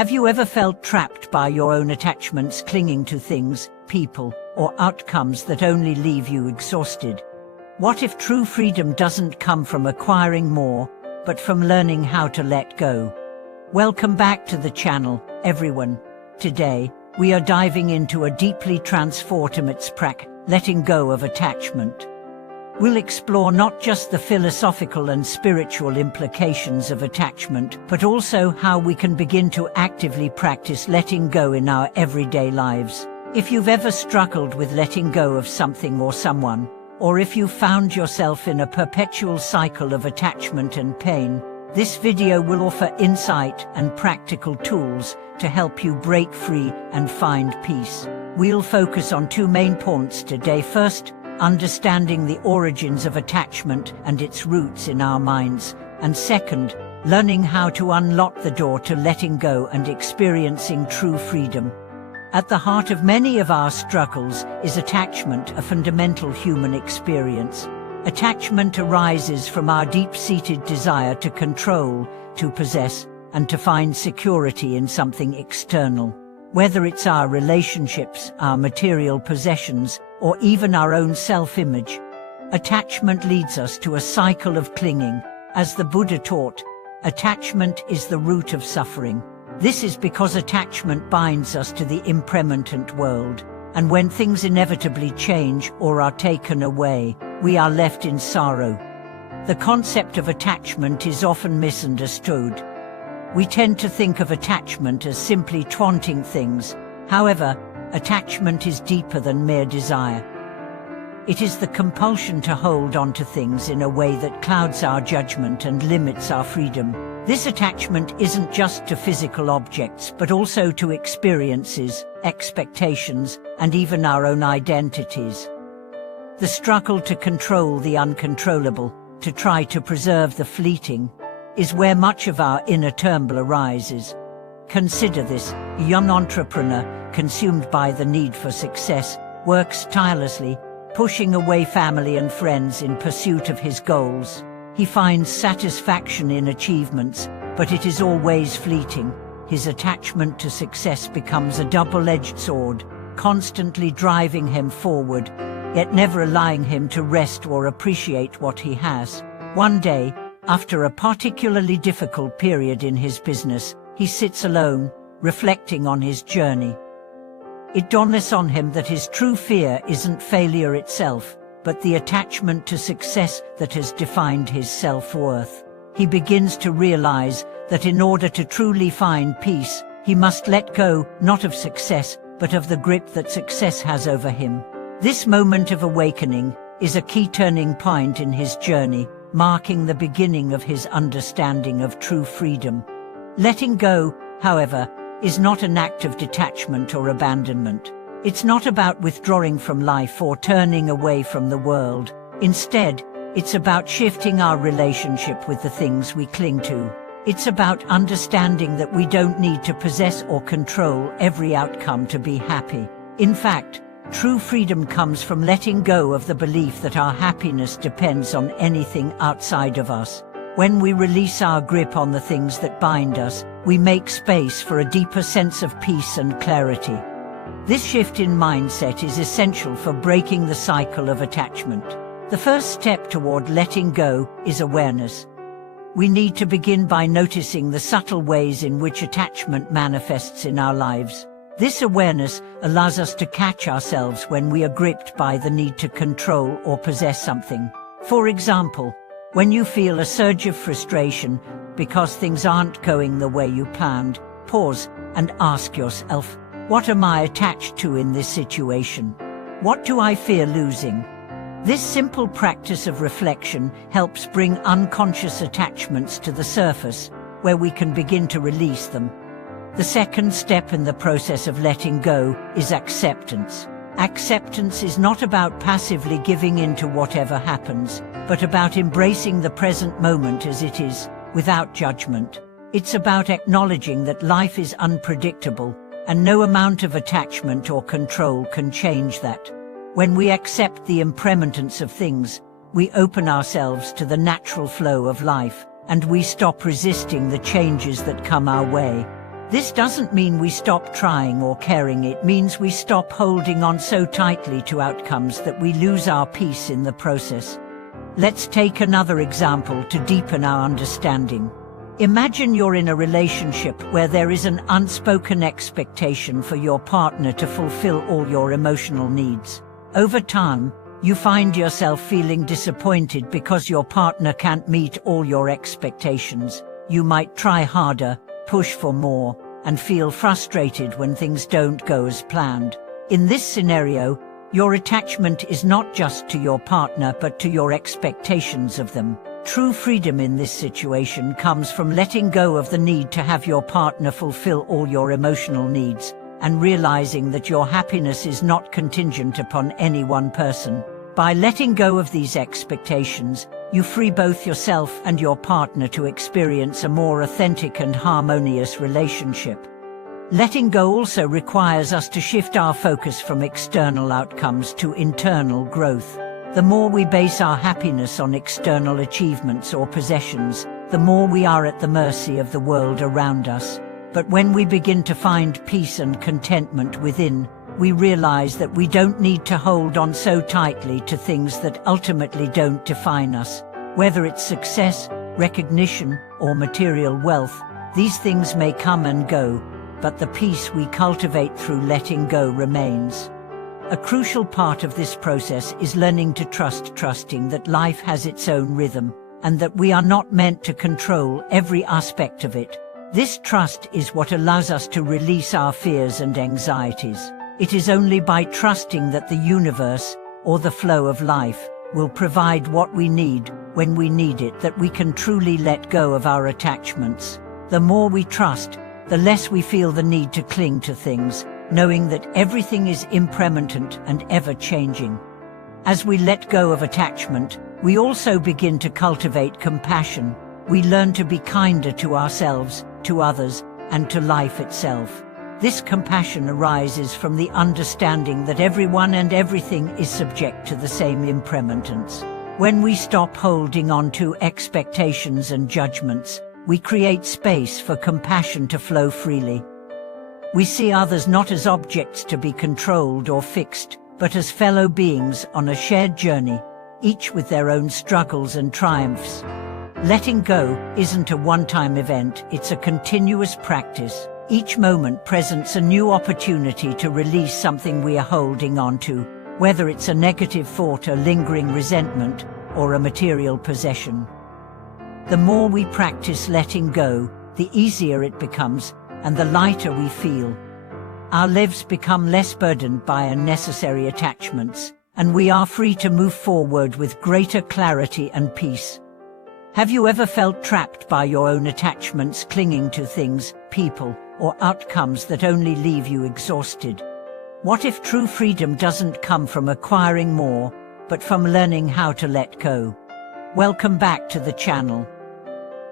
Have you ever felt trapped by your own attachments, clinging to things, people, or outcomes that only leave you exhausted? What if true freedom doesn't come from acquiring more, but from learning how to let go? Welcome back to the channel, everyone. Today, we are diving into a deeply transformative practice, letting go of attachment. We'll explore not just the philosophical and spiritual implications of attachment, but also how we can begin to actively practice letting go in our everyday lives. If you've ever struggled with letting go of something or someone, or if you found yourself in a perpetual cycle of attachment and pain, this video will offer insight and practical tools to help you break free and find peace. We'll focus on two main points today. First, understanding the origins of attachment and its roots in our minds, and second, learning how to unlock the door to letting go and experiencing true freedom. At the heart of many of our struggles is attachment, a fundamental human experience. Attachment arises from our deep-seated desire to control, to possess, and to find security in something external. Whether it's our relationships, our material possessions, or even our own self-image, attachment leads us to a cycle of clinging. As the Buddha taught, attachment is the root of suffering. This is because attachment binds us to the impermanent world, and when things inevitably change or are taken away, we are left in sorrow. The concept of attachment is often misunderstood. We tend to think of attachment as simply wanting things. However, attachment is deeper than mere desire. It is the compulsion to hold on to things in a way that clouds our judgment and limits our freedom. This attachment isn't just to physical objects, but also to experiences, expectations, and even our own identities. The struggle to control the uncontrollable, to try to preserve the fleeting, is where much of our inner turmoil arises. Consider this: a young entrepreneur, consumed by the need for success, works tirelessly, pushing away family and friends in pursuit of his goals. He finds satisfaction in achievements, but it is always fleeting. His attachment to success becomes a double-edged sword, constantly driving him forward, yet never allowing him to rest or appreciate what he has. One day, after a particularly difficult period in his business, he sits alone, reflecting on his journey. It dawns on him that his true fear isn't failure itself, but the attachment to success that has defined his self-worth. He begins to realize that in order to truly find peace, he must let go, not of success, but of the grip that success has over him. This moment of awakening is a key turning point in his journey, marking the beginning of his understanding of true freedom. Letting go, however, is not an act of detachment or abandonment. It's not about withdrawing from life or turning away from the world. Instead, it's about shifting our relationship with the things we cling to. It's about understanding that we don't need to possess or control every outcome to be happy. In fact, true freedom comes from letting go of the belief that our happiness depends on anything outside of us. When we release our grip on the things that bind us, we make space for a deeper sense of peace and clarity. This shift in mindset is essential for breaking the cycle of attachment. The first step toward letting go is awareness. We need to begin by noticing the subtle ways in which attachment manifests in our lives. This awareness allows us to catch ourselves when we are gripped by the need to control or possess something. For example, when you feel a surge of frustration because things aren't going the way you planned, pause and ask yourself, what am I attached to in this situation? What do I fear losing? This simple practice of reflection helps bring unconscious attachments to the surface, where we can begin to release them. The second step in the process of letting go is acceptance. Acceptance is not about passively giving in to whatever happens, but about embracing the present moment as it is, without judgment. It's about acknowledging that life is unpredictable, and no amount of attachment or control can change that. When we accept the impermanence of things, we open ourselves to the natural flow of life, and we stop resisting the changes that come our way. This doesn't mean we stop trying or caring. It means we stop holding on so tightly to outcomes that we lose our peace in the process. Let's take another example to deepen our understanding. Imagine you're in a relationship where there is an unspoken expectation for your partner to fulfill all your emotional needs. Over time, you find yourself feeling disappointed because your partner can't meet all your expectations. You might try harder, push for more, and feel frustrated when things don't go as planned. In this scenario, your attachment is not just to your partner but to your expectations of them. True freedom in this situation comes from letting go of the need to have your partner fulfill all your emotional needs, and realizing that your happiness is not contingent upon any one person. By letting go of these expectations, you free both yourself and your partner to experience a more authentic and harmonious relationship. Letting go also requires us to shift our focus from external outcomes to internal growth. The more we base our happiness on external achievements or possessions, the more we are at the mercy of the world around us. But when we begin to find peace and contentment within, we realize that we don't need to hold on so tightly to things that ultimately don't define us. Whether it's success, recognition, or material wealth, these things may come and go, but the peace we cultivate through letting go remains. A crucial part of this process is learning to trusting that life has its own rhythm, and that we are not meant to control every aspect of it. This trust is what allows us to release our fears and anxieties. It is only by trusting that the universe, or the flow of life, will provide what we need when we need it that we can truly let go of our attachments. The more we trust, the less we feel the need to cling to things, knowing that everything is impermanent and ever-changing. As we let go of attachment, we also begin to cultivate compassion. We learn to be kinder to ourselves, to others, and to life itself. This compassion arises from the understanding that everyone and everything is subject to the same impermanence. When we stop holding on to expectations and judgments, we create space for compassion to flow freely. We see others not as objects to be controlled or fixed, but as fellow beings on a shared journey, each with their own struggles and triumphs. Letting go isn't a one-time event, it's a continuous practice. Each moment presents a new opportunity to release something we are holding on to, whether it's a negative thought, a lingering resentment, or a material possession. The more we practice letting go, the easier it becomes, and the lighter we feel. Our lives become less burdened by unnecessary attachments, and we are free to move forward with greater clarity and peace. Have you ever felt trapped by your own attachments, clinging to things, people, or outcomes that only leave you exhausted? What if true freedom doesn't come from acquiring more, but from learning how to let go? Welcome back to the channel.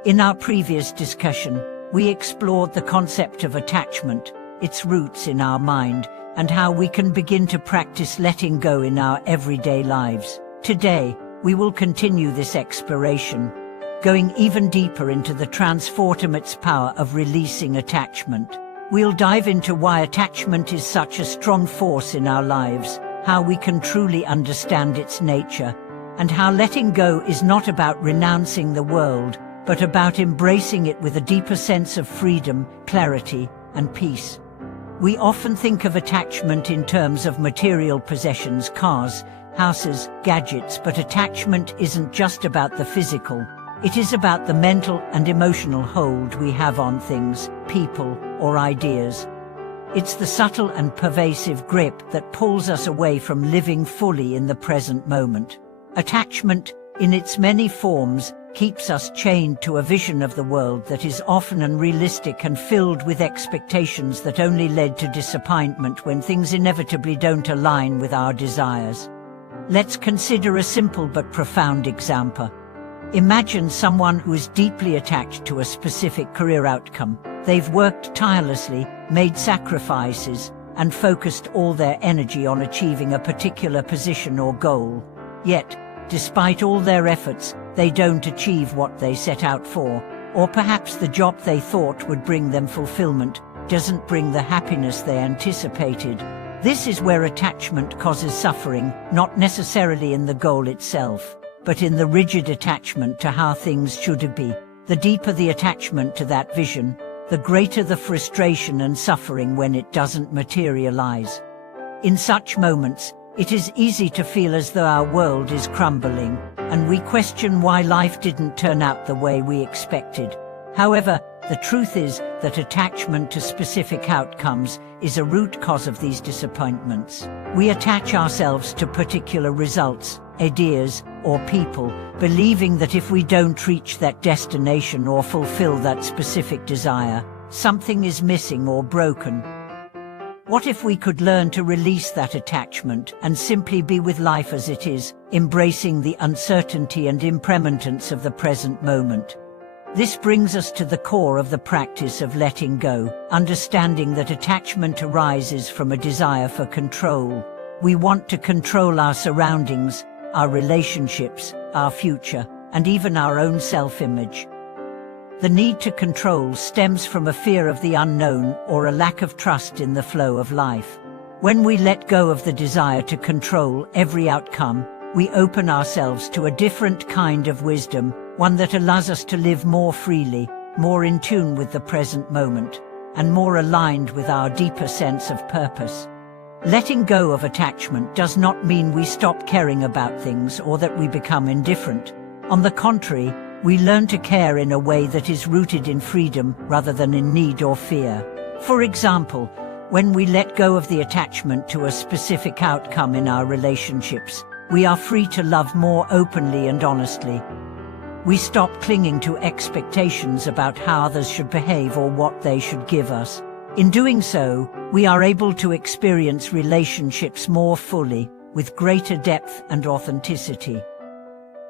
In our previous discussion, we explored the concept of attachment, its roots in our mind, and how we can begin to practice letting go in our everyday lives. Today, we will continue this exploration, going even deeper into the transformative power of releasing attachment. We'll dive into why attachment is such a strong force in our lives, how we can truly understand its nature, and how letting go is not about renouncing the world, but about embracing it with a deeper sense of freedom, clarity, and peace. We often think of attachment in terms of material possessions, cars, houses, gadgets, but attachment isn't just about the physical. It is about the mental and emotional hold we have on things, people, or ideas. It's the subtle and pervasive grip that pulls us away from living fully in the present moment. Attachment, in its many forms, keeps us chained to a vision of the world that is often unrealistic and filled with expectations that only led to disappointment when things inevitably don't align with our desires. Let's consider a simple but profound example. Imagine someone who is deeply attached to a specific career outcome. They've worked tirelessly, made sacrifices, and focused all their energy on achieving a particular position or goal. Yet, despite all their efforts, they don't achieve what they set out for, or perhaps the job they thought would bring them fulfillment doesn't bring the happiness they anticipated. This is where attachment causes suffering, not necessarily in the goal itself, but in the rigid attachment to how things should be. The deeper the attachment to that vision, the greater the frustration and suffering when it doesn't materialize. In such moments, it is easy to feel as though our world is crumbling, and we question why life didn't turn out the way we expected. However, the truth is that attachment to specific outcomes is a root cause of these disappointments. We attach ourselves to particular results, ideas, or people, believing that if we don't reach that destination or fulfill that specific desire, something is missing or broken. What if we could learn to release that attachment and simply be with life as it is, embracing the uncertainty and impermanence of the present moment? This brings us to the core of the practice of letting go, understanding that attachment arises from a desire for control. We want to control our surroundings, our relationships, our future, and even our own self-image. The need to control stems from a fear of the unknown or a lack of trust in the flow of life. When we let go of the desire to control every outcome, we open ourselves to a different kind of wisdom, one that allows us to live more freely, more in tune with the present moment, and more aligned with our deeper sense of purpose. Letting go of attachment does not mean we stop caring about things or that we become indifferent. On the contrary, we learn to care in a way that is rooted in freedom rather than in need or fear. For example, when we let go of the attachment to a specific outcome in our relationships, we are free to love more openly and honestly. We stop clinging to expectations about how others should behave or what they should give us. In doing so, we are able to experience relationships more fully, with greater depth and authenticity.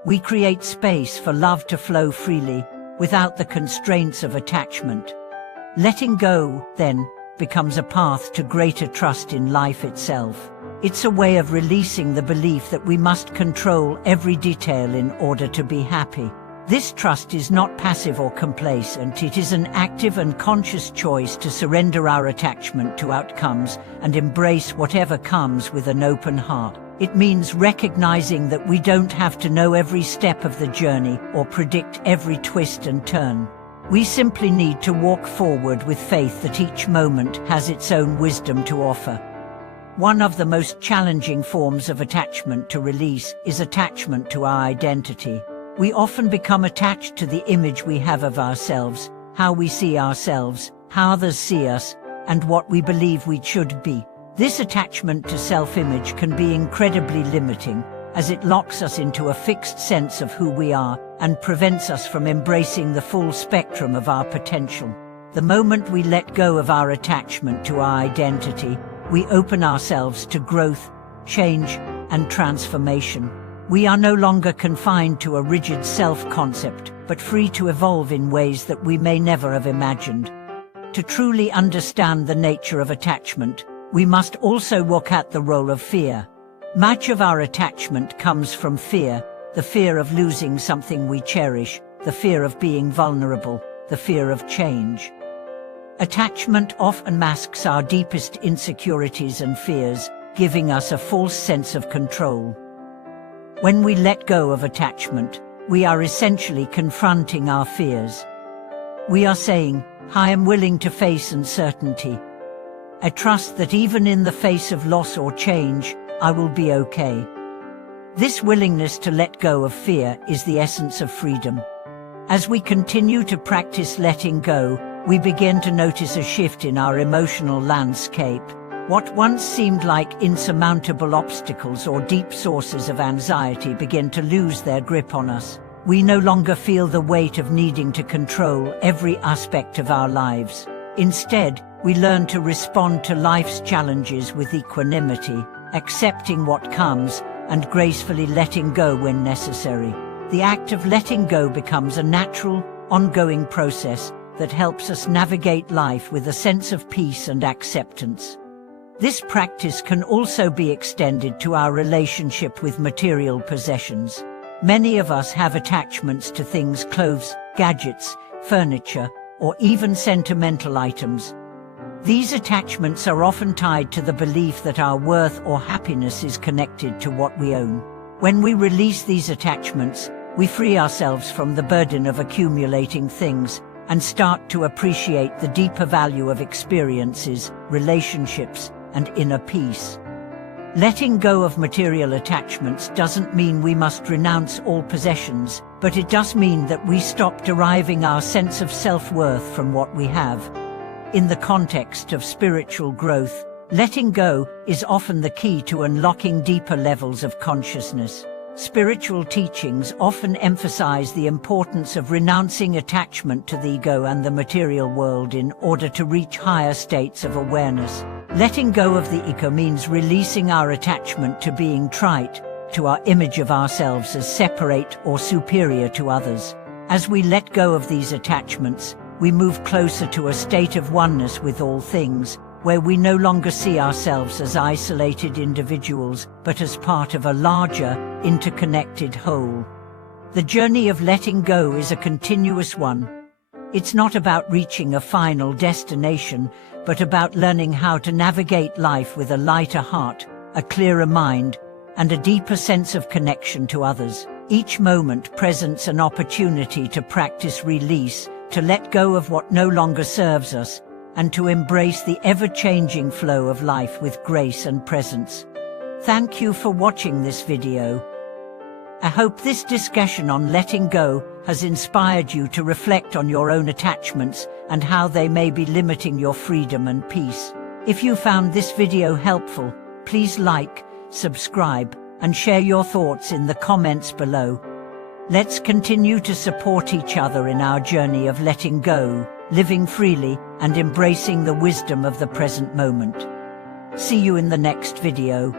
We create space for love to flow freely, without the constraints of attachment. Letting go, then, becomes a path to greater trust in life itself. It's a way of releasing the belief that we must control every detail in order to be happy. This trust is not passive or complacent, it is an active and conscious choice to surrender our attachment to outcomes and embrace whatever comes with an open heart. It means recognizing that we don't have to know every step of the journey or predict every twist and turn. We simply need to walk forward with faith that each moment has its own wisdom to offer. One of the most challenging forms of attachment to release is attachment to our identity. We often become attached to the image we have of ourselves, how we see ourselves, how others see us, and what we believe we should be. This attachment to self-image can be incredibly limiting, as it locks us into a fixed sense of who we are and prevents us from embracing the full spectrum of our potential. The moment we let go of our attachment to our identity, we open ourselves to growth, change, and transformation. We are no longer confined to a rigid self-concept, but free to evolve in ways that we may never have imagined. To truly understand the nature of attachment, we must also look at the role of fear. Much of our attachment comes from fear, the fear of losing something we cherish, the fear of being vulnerable, the fear of change. Attachment often masks our deepest insecurities and fears, giving us a false sense of control. When we let go of attachment, we are essentially confronting our fears. We are saying, I am willing to face uncertainty. I trust that even in the face of loss or change, I will be okay. This willingness to let go of fear is the essence of freedom. As we continue to practice letting go, we begin to notice a shift in our emotional landscape. What once seemed like insurmountable obstacles or deep sources of anxiety begin to lose their grip on us. We no longer feel the weight of needing to control every aspect of our lives. Instead, we learn to respond to life's challenges with equanimity, accepting what comes and gracefully letting go when necessary. The act of letting go becomes a natural, ongoing process that helps us navigate life with a sense of peace and acceptance. This practice can also be extended to our relationship with material possessions. Many of us have attachments to things, clothes, gadgets, furniture, or even sentimental items. These attachments are often tied to the belief that our worth or happiness is connected to what we own. When we release these attachments, we free ourselves from the burden of accumulating things and start to appreciate the deeper value of experiences, relationships, and inner peace. Letting go of material attachments doesn't mean we must renounce all possessions, but it does mean that we stop deriving our sense of self-worth from what we have. In the context of spiritual growth, letting go is often the key to unlocking deeper levels of consciousness. Spiritual teachings often emphasize the importance of renouncing attachment to the ego and the material world in order to reach higher states of awareness. Letting go of the ego means releasing our attachment to being trite, to our image of ourselves as separate or superior to others. As we let go of these attachments, we move closer to a state of oneness with all things, where we no longer see ourselves as isolated individuals, but as part of a larger, interconnected whole. The journey of letting go is a continuous one. It's not about reaching a final destination, but about learning how to navigate life with a lighter heart, a clearer mind, and a deeper sense of connection to others. Each moment presents an opportunity to practice release, to let go of what no longer serves us, and to embrace the ever-changing flow of life with grace and presence. Thank you for watching this video. I hope this discussion on letting go has inspired you to reflect on your own attachments and how they may be limiting your freedom and peace. If you found this video helpful, please like, subscribe, and share your thoughts in the comments below. Let's continue to support each other in our journey of letting go, living freely, and embracing the wisdom of the present moment. See you in the next video.